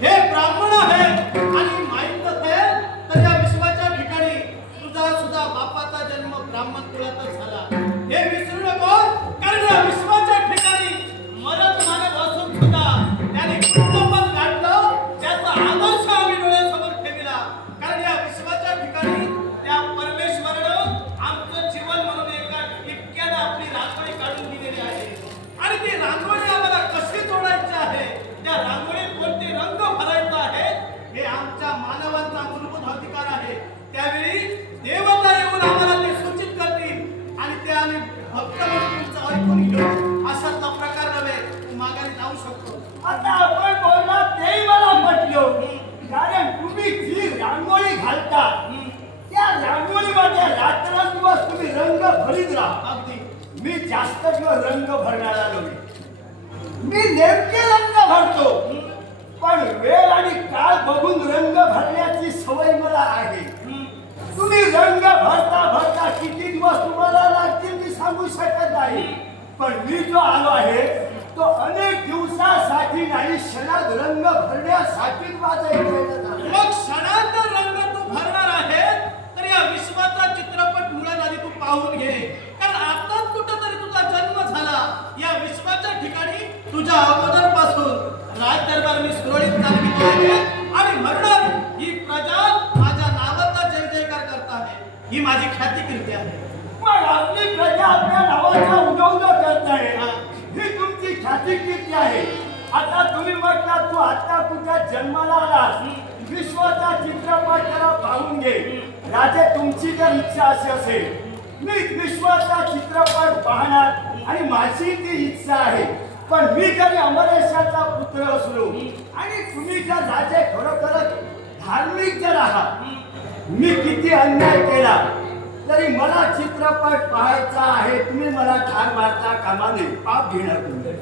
हे ब्राह्मण आहे आणि माहित नसेल तर या विश्वाच्या ठिकाणी तुझा सुद्धा बापाचा जन्म ब्राह्मण कुळातच झाला हे विसरू नको कारण या विश्वाच्या ठिकाणी मरत मानव असून सुद्धा त्याने कुटुंबात गाठलं त्याचा आदर्श आम्ही डोळ्यासमोर ठेवला कारण या विश्वाच्या ठिकाणी त्या परमेश्वरानं आमचं जीवन म्हणून एका टिपक्यानं आपली रांगोळी काढून दिलेली आहे आणि ती रांगोळी आम्हाला कशी जोडायची आहे त्या रांगोळीत कोणते रंग भरायचा आहे हे आमच्या मानवांचा मूलभूत अधिकार आहे त्यावेळी देवता येऊन आम्हाला ते सूचित करतील आणि ते आम्ही भक्त म्हणून तुमचं ऐकून घेऊ अशातला प्रकार नव्हे तू माघारी जाऊ शकतो आता आपण बोलला तेही मला पटलं कारण तुम्ही जी रांगोळी घालता त्या रांगोळीमध्ये रात्रंदिवस तुम्ही रंग भरीत राहा अगदी मी जास्त दिवस रंग भरणारा नव्हे मी नेमके रंग भरतो पण वेळ आणि काळ बघून रंग भरण्याची सवय मला आहे तुम्ही रंग भरता भरता किती दिवस तुम्हाला लागतील मी सांगू शकत नाही पण मी जो आलो आहे तो अनेक दिवसासाठी नाही क्षणात रंग भरण्यासाठी माझा मग क्षणात रंग तू भरणार आहे तर या विश्वाचा चित्रपट मुळात आधी तू पाहून घे कारण आताच कुठंतरी तुझा जन्म झाला या विश्वाच्या ठिकाणी तुझ्या अगोदर पासून राज दरबार मी सुरळीत चालवितो आहे आणि म्हणून ही प्रजा माझ्या नावाचा जय जयकार करत आहे ही माझी ख्याती कीर्ती आहे पण आपली प्रजा आपल्या नावाचा उगवलं करत आहे ही तुमची ख्याती कीर्ती आहे आता तुम्ही म्हटला तू आता तुझ्या जन्माला आलास विश्वाचा चित्रपट जरा पाहून घे राजे तुमची जर इच्छा अशी असेल मी विश्वाचा चित्रपट पाहणार आणि माझी ती इच्छा आहे पण मी जरी अमरेशाचा पुत्र असलो आणि तुम्ही जर राजे खरोखरच धार्मिक जर आहात मी किती अन्याय केला तरी मला चित्रपट पाहायचा आहे तुम्ही मला ठार मारता कामा नये पाप घेणार तुम्ही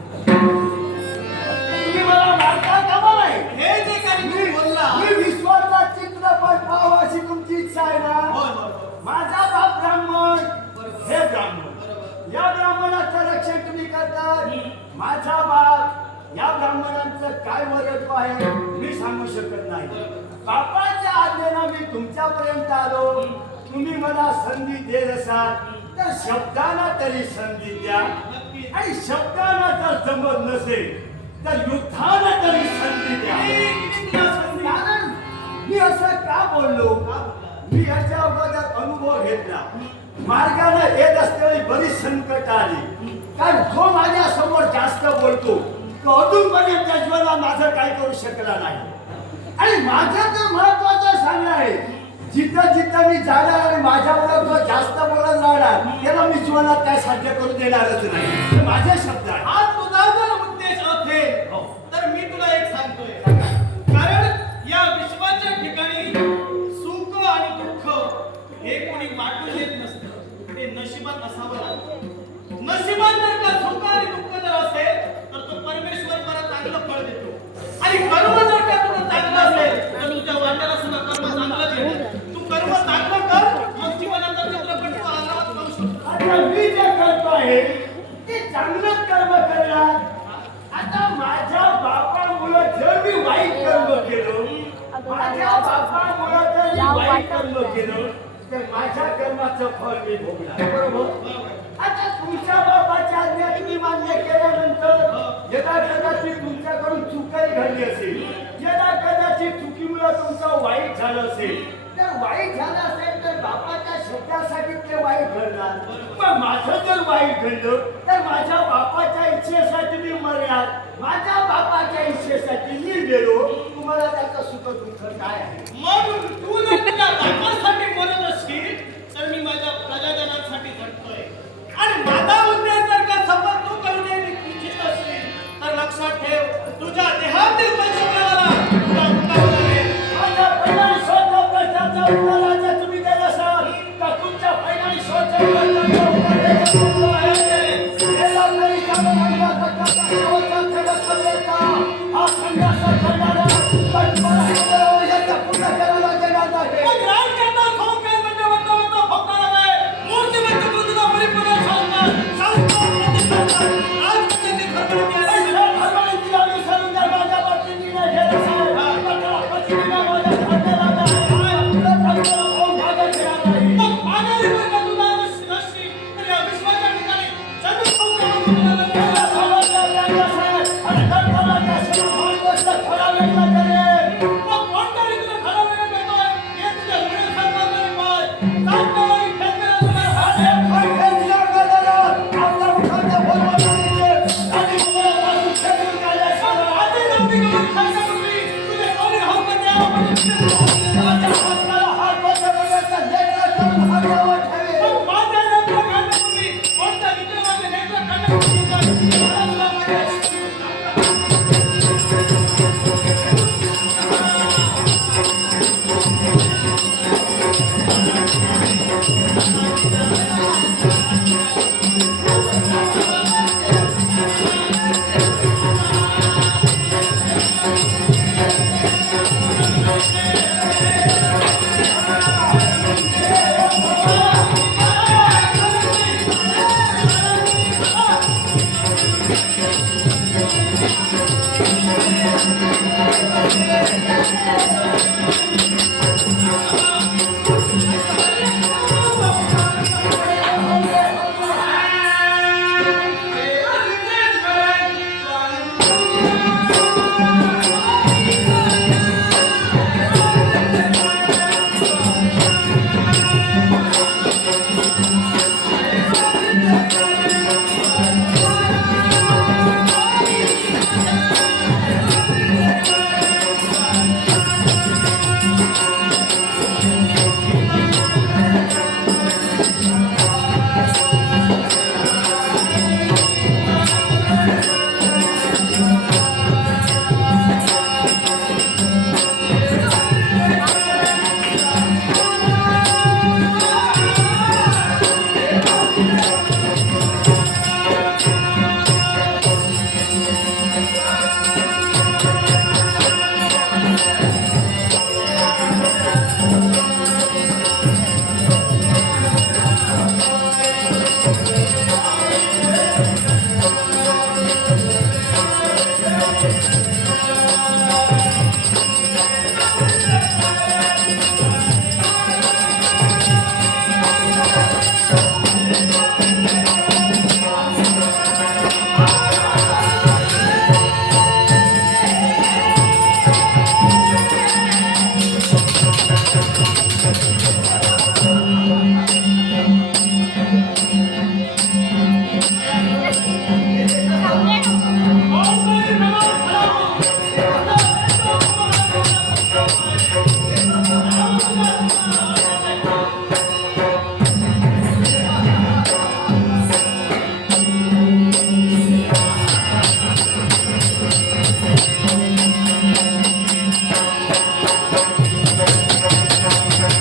मला मारता कामा नाही हे जे काही मी बोलला मी विश्वाचा चित्रपट पाहावा अशी तुमची इच्छा आहे ना होय होय माझा बाप ब्राह्मण हे ब्राह्मण या ब्राह्मणाचं रक्षण तुम्ही करता माझा बाप या ब्राह्मणांचं काय वरत्व आहे मी सांगू शकत नाही बापाच्या आज्ञेनं मी तुमच्यापर्यंत आलो तुम्ही मला संधी देत असाल तर शब्दाला तरी संधी द्या आणि शब्दाला जर जमत नसेल तर युद्धाला तरी संधी द्या कारण मी असं का बोललो मी याच्या अगोदर अनुभव घेतला मार्गाने येत असलेली बरीच संकट आली कारण जो माझ्या समोर जास्त बोलतो तो अजूनपर्यंत जीवनात माझं काय करू शकला नाही आणि माझं तर महत्वाचं सांगणं आहे जिथं जिथं मी जाणार आणि माझ्याबरोबर जो जास्त बोलत राहणार त्याला मी जीवनात काय साध्य करू देणारच नाही माझे शब्द आहे हा तुझा जर उद्देश असेल तर मी तुला एक सांगतोय कारण या विश्वाच्या ठिकाणी सुख आणि दुःख हे कोणी वाटून येत नसतं ते नशिबात असावं लागतं नशिबात जर का सुख आणि दुःख जर असेल तर तो परमेश्वर मला चांगलं फळ देतो आणि कर्म जर का तुला चांगलं असेल तर तुझ्या वाट्याला सुद्धा कर्म चांगलं देतो तू कर्म चांगलं कर मग जीवनाचा चित्रपट तू आरामात करू शकतो आता मी जे करतो आहे ते चांगलंच कर्म करणार आता माझ्या बापामुळे जर मी वाईट कर्म केलो माझ्या बापामुळे जर मी वाईट कर्म केलं तर माझ्या कर्माचं फळ मी भोगणार बरोबर आता तुमच्या बापाच्या आज्ञा तुम्ही मान्य केल्यानंतर यदा कदाचित तुमच्याकडून चुकाही घडली असेल यदा कदाचित चुकीमुळे तुमचं वाईट झालं असेल तर वाईट झालं असेल तर बापाच्या शब्दासाठी ते वाईट घडणार पण माझं जर वाईट घडलं तर माझ्या बापाच्या इच्छेसाठी मी मरणार माझ्या बापाच्या इच्छेसाठी मी गेलो तुम्हाला त्याचं सुख दुःख काय आहे मग तू जर तुझ्या बापासाठी मरत असशील तर मी माझ्या प्रजाजनांसाठी झटतोय आणि माझा उद्देश जर का सफल तू करू इच्छित असशील तर लक्षात ठेव तुझ्या देहातील पंचप्रवाला तुला उतारणार आहे माझ्या पहिल्या प्रश्नाचं उत्तर आज तुम्ही देत असाल तर तुमच्या पहिल्या प्रश्नाचं उत्तर आहे याला तरी कामं म्हणला तर कसा शेवटचा दिवस बदलायचा हा संघर्ष करणारा पण मला याचा पुन्हा करायला देणार नाही तात्काळ शेतकऱ्यांना अरे काय केलं गदाला? आपल्या मुखात बोलवण्याचे आणि मुलापासून खेळून गेले सर. आधी नव्हती करून खायच्यापूर्वी तुझे कोणी हौकत द्यावं म्हणून माझ्या हाताला हात बसवण्याचा लेकरं करून हातावर ठेवे. मग माझ्या लेकरं खाण्यापूर्वी कोणत्या विक्रमाचे लेकरं खाण्यापूर्वी मला तुला माहिती आहे.